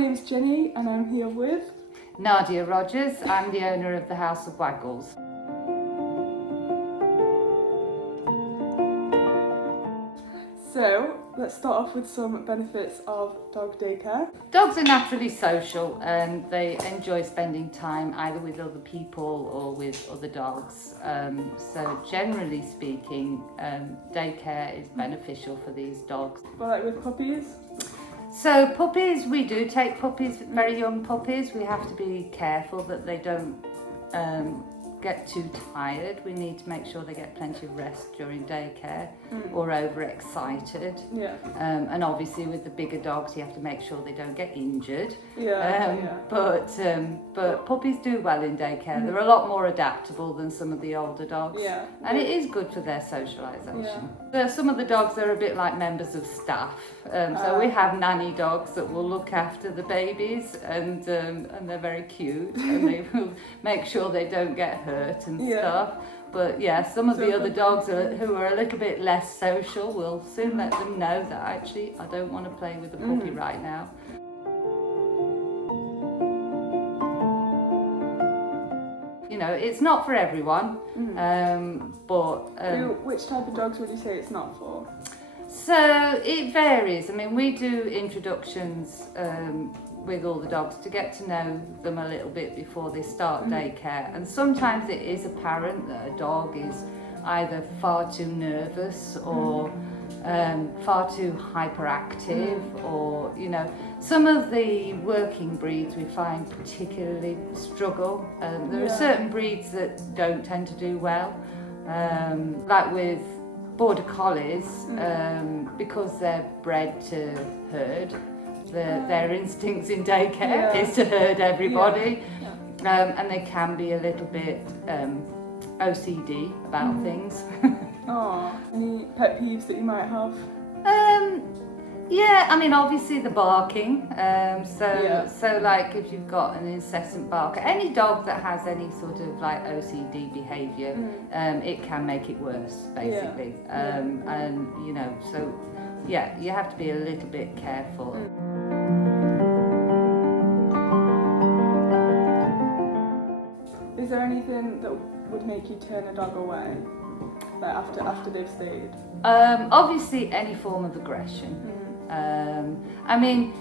name's Jenny and I'm here with Nadia Rodgers. I'm the owner of the House of Waggles. So, let's start off with some benefits of dog daycare. Dogs are naturally social and they enjoy spending time either with other people or with other dogs. So generally speaking, daycare is beneficial for these dogs. But like with puppies? So puppies, we do take puppies, very young puppies. We have to be careful that they don't get too tired. We need to make sure they get plenty of rest during daycare or overexcited. Yeah. And obviously with the bigger dogs you have to make sure they don't get injured. But puppies do well in daycare. They're a lot more adaptable than some of the older dogs. Yeah. And it is good for their socialisation. Some of the dogs are a bit like members of staff. So we have nanny dogs that will look after the babies and they're very cute and they will make sure they don't get hurt and stuff. But yeah, some of the other dogs who are a little bit less social, will soon let them know that actually I don't want to play with the puppy right now. You know, it's not for everyone, which type of dogs would you say it's not for? So it varies. I mean, we do introductions with all the dogs to get to know them a little bit before they start daycare, and sometimes it is apparent that a dog is either far too nervous or far too hyperactive, or some of the working breeds we find particularly struggle. There are certain breeds that don't tend to do well, like with border collies, because they're bred to herd. Their instincts in daycare is to herd everybody, and they can be a little bit OCD about things. Any pet peeves that you might have? I mean obviously the barking. So like if you've got an incessant barker, any dog that has any sort of like OCD behaviour, it can make it worse basically. And so you have to be a little bit careful. Is there anything that would make you turn a dog away, like after they've stayed? Obviously any form of aggression. I mean,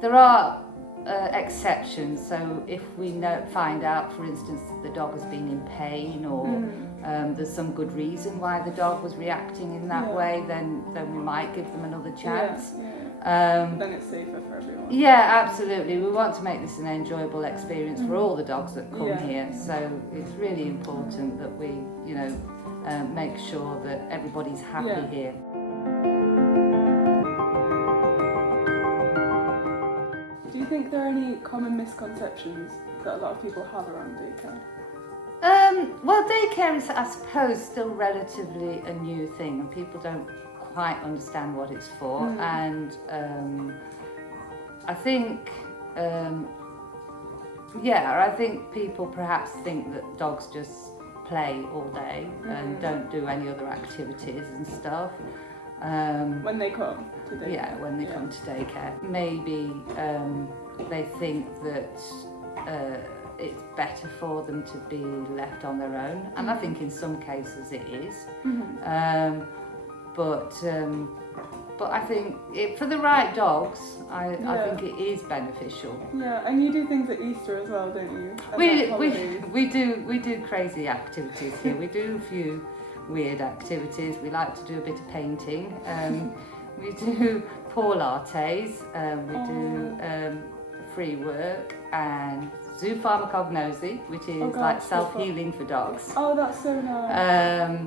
there are exceptions. So if we find out, for instance, that the dog has been in pain or there's some good reason why the dog was reacting in that way, then we might give them another chance. Then it's safer for everyone. Yeah, absolutely. We want to make this an enjoyable experience for all the dogs that come here. So it's really important that we, make sure that everybody's happy here. Do you think there are any common misconceptions that a lot of people have around daycare? Well, daycare is, I suppose, still relatively a new thing, and people don't quite understand what it's for. And I think, I think people perhaps think that dogs just play all day and don't do any other activities and stuff. When they come to daycare. Yeah, when they come to daycare. Maybe they think that it's better for them to be left on their own, and I think in some cases it is. But I think for the right dogs, I think it is beneficial. Yeah, and you do things at Easter as well, don't you? We do crazy activities here. We do a few weird activities. We like to do a bit of painting. We do pour lattes. We do free work and zoo pharmacognosy, which is like self-healing for dogs. Oh, that's so nice.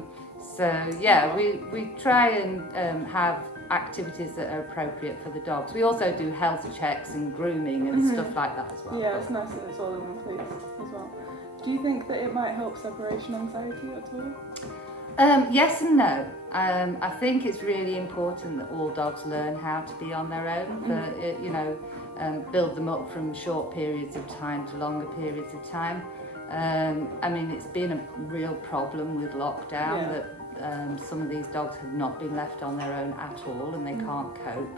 We try and have activities that are appropriate for the dogs. We also do health checks and grooming and stuff like that as well. Yeah, it's nice that it's all in one place as well. Do you think that it might help separation anxiety at all? Yes and no. I think it's really important that all dogs learn how to be on their own, build them up from short periods of time to longer periods of time. I mean, it's been a real problem with lockdown that some of these dogs have not been left on their own at all and they can't cope.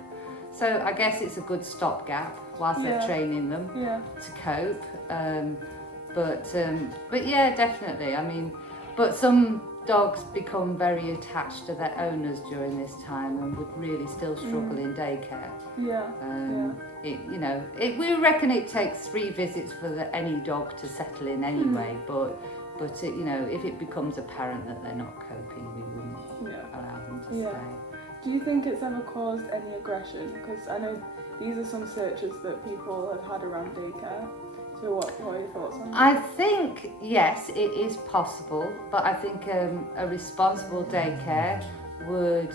So I guess it's a good stopgap whilst they're training them to cope. But yeah, definitely. I mean, but some dogs become very attached to their owners during this time and would really still struggle in daycare. We reckon it takes 3 visits for any dog to settle in anyway, but if it becomes apparent that they're not coping, we wouldn't allow them to stay. Do you think it's ever caused any aggression? Because I know these are some searches that people have had around daycare. So what are your thoughts on that? I think, yes, it is possible, but I think a responsible daycare would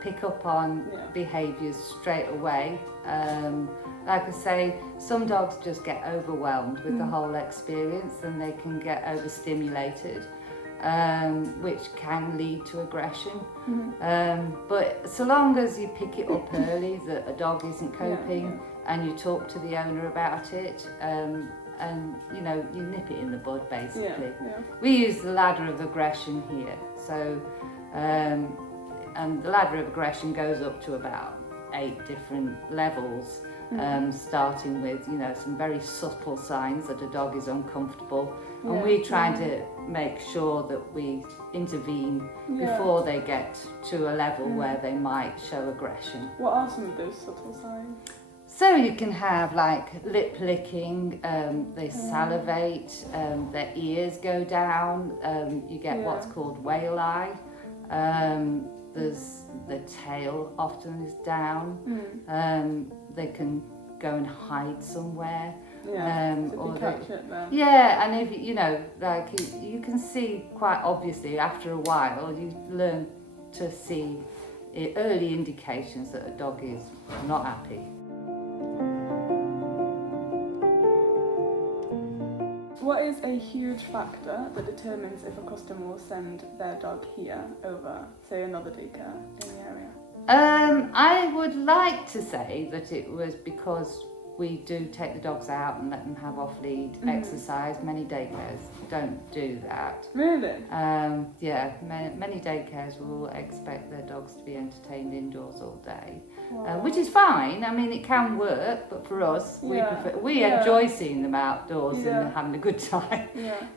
pick up on behaviours straight away. Like I say, some dogs just get overwhelmed with the whole experience and they can get overstimulated, which can lead to aggression. But so long as you pick it up early that a dog isn't coping and you talk to the owner about it, and you nip it in the bud basically. We use the ladder of aggression here, so and the ladder of aggression goes up to about 8 different levels, starting with some very subtle signs that a dog is uncomfortable, and we're trying to make sure that we intervene before they get to a level where they might show aggression. What are some of those subtle signs? So you can have like lip licking, they salivate, their ears go down, you get what's called whale eye, there's the tail often is down, they can go and hide somewhere. Or catch it then. And if you can see quite obviously after a while, you learn to see early indications that a dog is not happy. What is a huge factor that determines if a customer will send their dog here over, say, another daycare in the area? I would like to say that it was because we do take the dogs out and let them have off-lead exercise. Many daycares don't do that. Really? Many daycares will expect their dogs to be entertained indoors all day, Wow. which is fine. I mean, it can work, but for us, we enjoy seeing them outdoors and having a good time.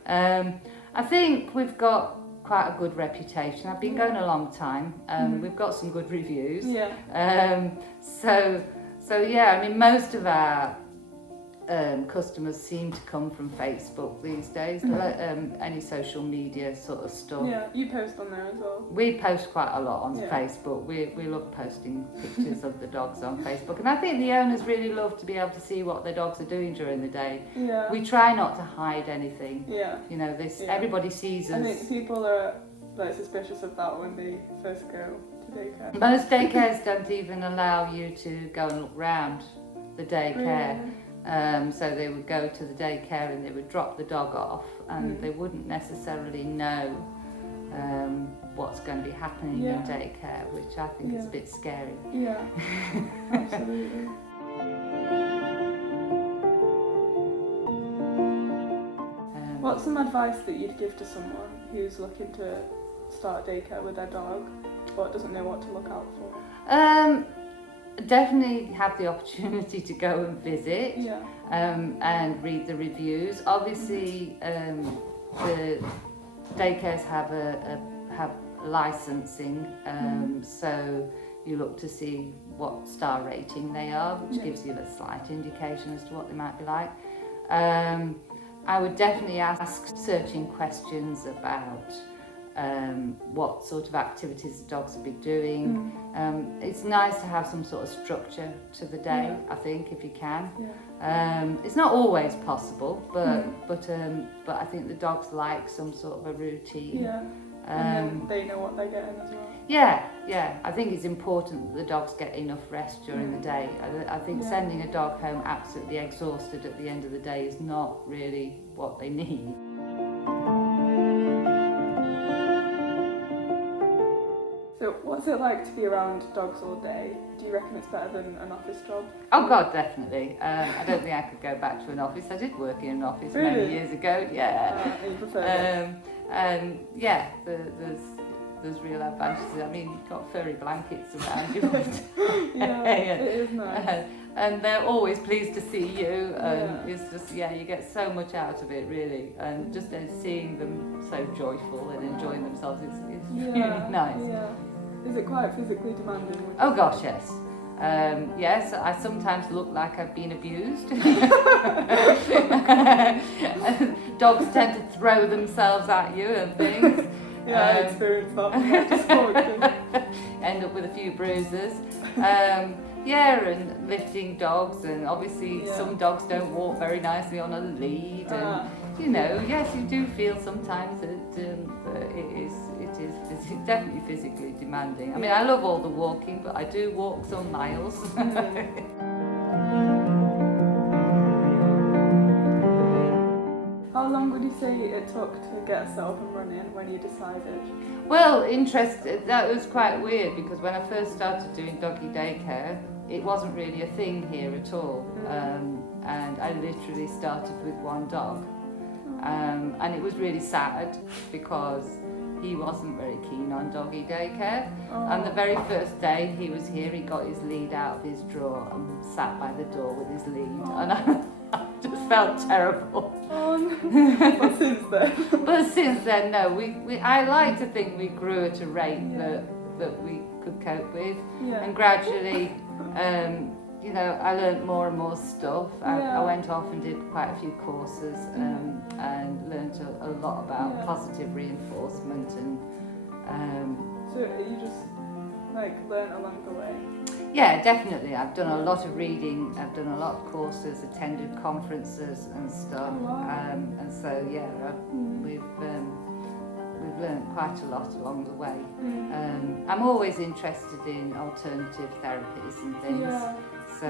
I think we've got quite a good reputation. I've been going a long time. We've got some good reviews. I mean, most of our customers seem to come from Facebook these days, any social media sort of stuff. Yeah, you post on there as well. We post quite a lot on Facebook. We love posting pictures of the dogs on Facebook, and I think the owners really love to be able to see what their dogs are doing during the day. We try not to hide anything. Everybody sees us. I think people are suspicious of that when they first go to daycare. Most daycares don't even allow you to go and look round the daycare. Really? So they would go to the daycare and they would drop the dog off, and they wouldn't necessarily know what's going to be happening in daycare, which I think is a bit scary. Yeah, absolutely. What's some advice that you'd give to someone who's looking to start daycare with their dog but doesn't know what to look out for? Definitely have the opportunity to go and visit and read the reviews. Obviously, the daycares have licensing, so you look to see what star rating they are, which gives you a slight indication as to what they might be like. I would definitely ask searching questions about what sort of activities the dogs will be doing. It's nice to have some sort of structure to the day, I think, if you can. It's not always possible, but I think the dogs like some sort of a routine. And then they know what they're getting as well. I think it's important that the dogs get enough rest during the day. I think sending a dog home absolutely exhausted at the end of the day is not really what they need. So what's it like to be around dogs all day? Do you reckon it's better than an office job? Oh God, definitely. I don't think I could go back to an office. I did work in an office many years ago. And you prefer it? And there's there's real advantages. I mean, you've got furry blankets around you. Yeah, it is nice. And they're always pleased to see you, and it's just, you get so much out of it, really. And just seeing them so joyful and enjoying themselves is really nice. Yeah. Is it quite physically demanding? Oh gosh, yes. Yes, I sometimes look like I've been abused. Dogs tend to throw themselves at you and things. Yeah, I experienced that. End up with a few bruises. And lifting dogs, and obviously some dogs don't walk very nicely on a lead, and yes, you do feel sometimes that it is definitely physically demanding. I mean, I love all the walking, but I do walk some miles. How long would you say it took to get set up and running when you decided? Well, that was quite weird, because when I first started doing doggy daycare, it wasn't really a thing here at all. And I literally started with one dog. And it was really sad, because he wasn't very keen on doggy daycare. And the very first day he was here, he got his lead out of his drawer and sat by the door with his lead. And I just felt terrible. But since then? But since then, no. I like to think we grew at a rate that we could cope with. And gradually, I learned more and more stuff. I went off and did quite a few courses and learned a lot about positive reinforcement. And so you just learn along the way? Yeah, definitely. I've done a lot of reading, I've done a lot of courses, attended conferences and stuff. And so we've learned quite a lot along the way. I'm always interested in alternative therapies and things. So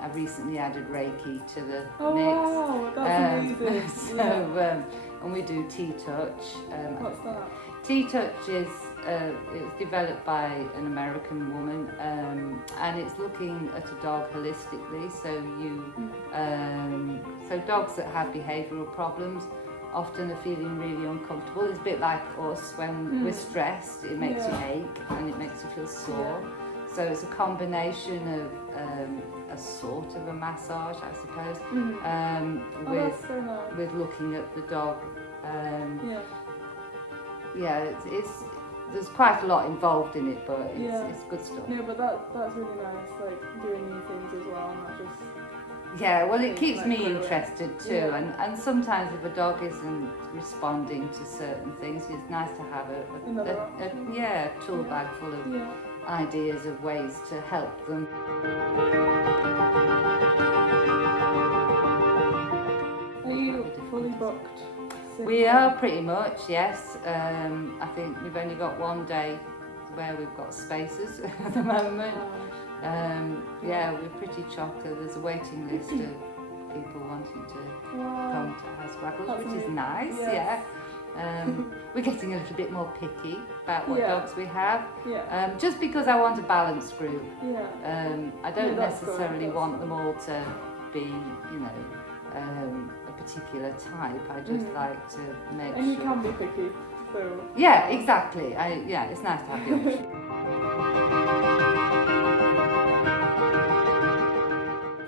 I recently added Reiki to the mix. Wow, that's amazing. And we do T-Touch. What's that? T-Touch is it was developed by an American woman, and it's looking at a dog holistically. So dogs that have behavioural problems often are feeling really uncomfortable. It's a bit like us when we're stressed. It makes you ache and it makes you feel sore. So it's a combination of a sort of a massage, I suppose, with looking at the dog. It's there's quite a lot involved in it, but it's good stuff. Yeah, but that's really nice, doing new things as well, not just... Yeah, well, it keeps me interested too, and sometimes if a dog isn't responding to certain things, it's nice to have a tool bag full of ideas of ways to help them. Are you fully booked? We are pretty much, yes. I think we've only got one day where we've got spaces at the moment. We're pretty chocked. There's a waiting list of people wanting to come to House Waggles, which is nice, we're getting a little bit more picky about what dogs we have, just because I want a balanced group. I don't necessarily want them all to be, a particular type. I just like to make sure. And you can be picky, so... Yeah, exactly. It's nice to have the option.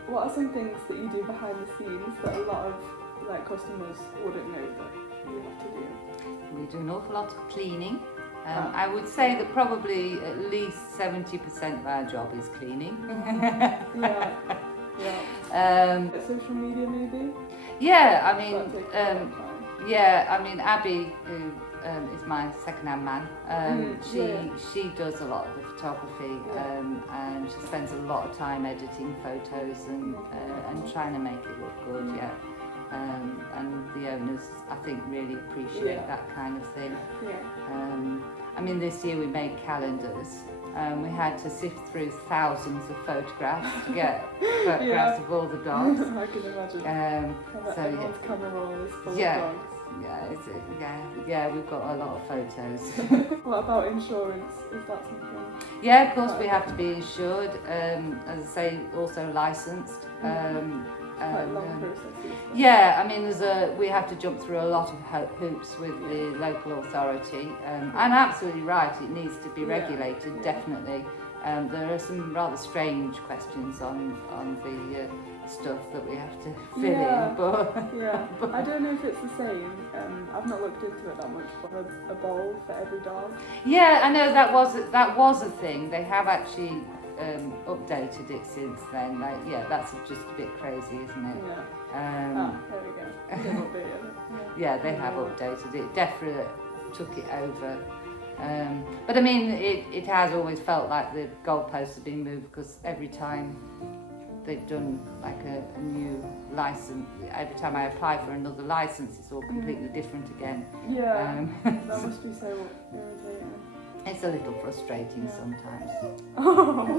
What are some things that you do behind the scenes that a lot of customers wouldn't know that you have to do? We do an awful lot of cleaning. I would say that probably at least 70% of our job is cleaning. Social media maybe? Abby, who is my second-hand man, she does a lot of the photography, and she spends a lot of time editing photos and trying to make it look good, and the owners, I think, really appreciate that kind of thing. This year we made calendars. We had to sift through thousands of photographs to get photographs of all the dogs. I can imagine. Everyone's camera roll is full of dogs. We've got a lot of photos. What about insurance? Is that something? Yeah, of course we have to be insured. As I say, also licensed. Quite long processes. Yeah, I mean, we have to jump through a lot of hoops with the local authority, and absolutely right, it needs to be regulated, definitely. There are some rather strange questions on the stuff that we have to fill in, but I don't know if it's the same. I've not looked into it that much, but a bowl for every dog. Yeah, I know that was a thing. They have actually updated it since then. Like, that's just a bit crazy, isn't it? Yeah. There we go. They've updated it. Yeah, they have updated it. Definitely took it over. But I mean, it has always felt like the goalposts have been moved, because every time they've done like a new license, every time I apply for another license, it's all completely different again. Yeah, that must be so irritating. It's a little frustrating sometimes. Oh.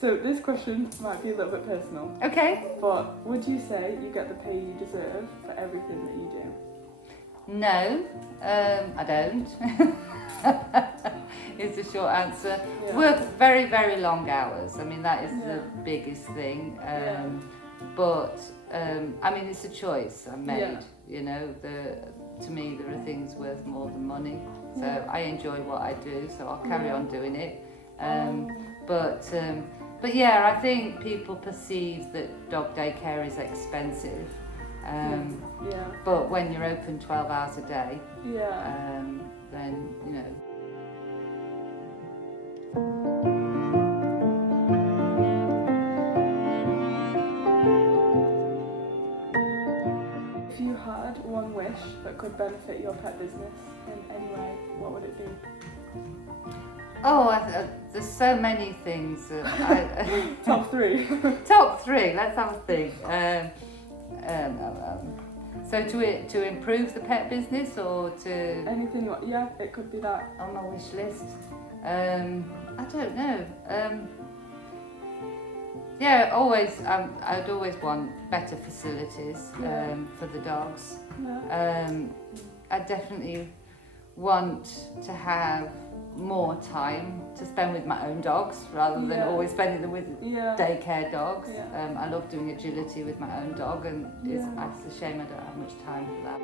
So this question might be a little bit personal. Okay. But would you say you get the pay you deserve for everything that you do? No, I don't. Is the short answer. Work very, very long hours. I mean, that is the biggest thing. But I mean, it's a choice I made. You know, to me, there are things worth more than money. So I enjoy what I do, so I'll carry on doing it. But yeah, I think people perceive that dog daycare is expensive. But when you're open 12 hours a day, then, you know. If you had one wish that could benefit your pet business in any way, what would it be? Oh, there's so many things. Top three. Top three. Let's have a think. So to improve the pet business, or to anything you want? Yeah, it could be that on my wish list. I don't know. I'd always want better facilities for the dogs. I definitely want to have more time to spend with my own dogs rather than always spending them with daycare dogs. I love doing agility with my own dog, and it's a shame I don't have much time for that.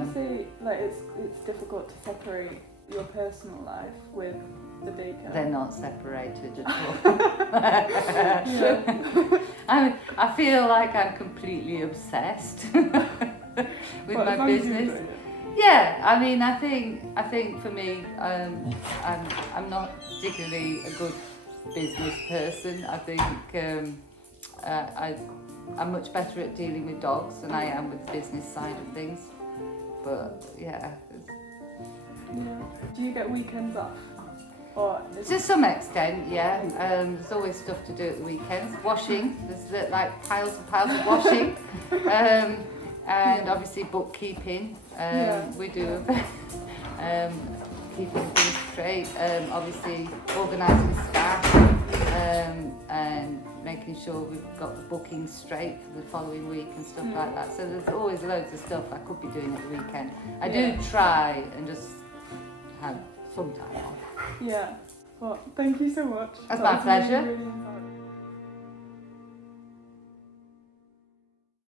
I say, like, it's difficult to separate your personal life with the daycare. They're not separated at all. I feel like I'm completely obsessed with my business. Yeah, I mean, I think for me, I'm not particularly a good business person. I think I'm much better at dealing with dogs than I am with the business side of things. But do you get weekends off? Or to some extent, yeah. There's always stuff to do at the weekends. Washing, there's like piles and piles of washing. And obviously bookkeeping. We do keeping things straight. Obviously organising staff and making sure we've got the bookings straight for the following week and stuff like that. So there's always loads of stuff I could be doing at the weekend. I do try and just have some time off. Yeah. Well, thank you so much. That's my pleasure. Really, really